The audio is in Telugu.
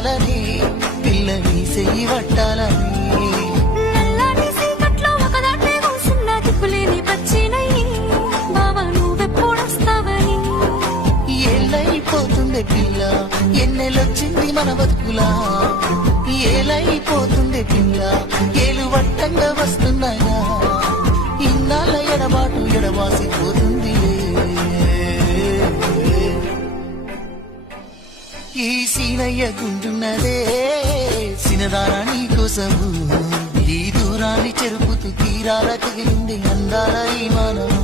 చేరాలని పిల్లని చెయ్యి పట్టాలని ఏలైపోతుండే పిల్ల ఎన్నెలొచ్చింది మన బతుకులా ఏలైపోతుండే పిల్ల ఏలు వట్టంగా వస్తున్నాయా ఇన్నాళ్ళ ఎడబాటు ఎడవాసిపోతుంది ఈ సీనయ్య గుంటున్నదే సినదారా నీ కోసము ఈ దూరాన్ని చెరుపుతూ తీరాల తగిలింది అందాల ఈ మానవు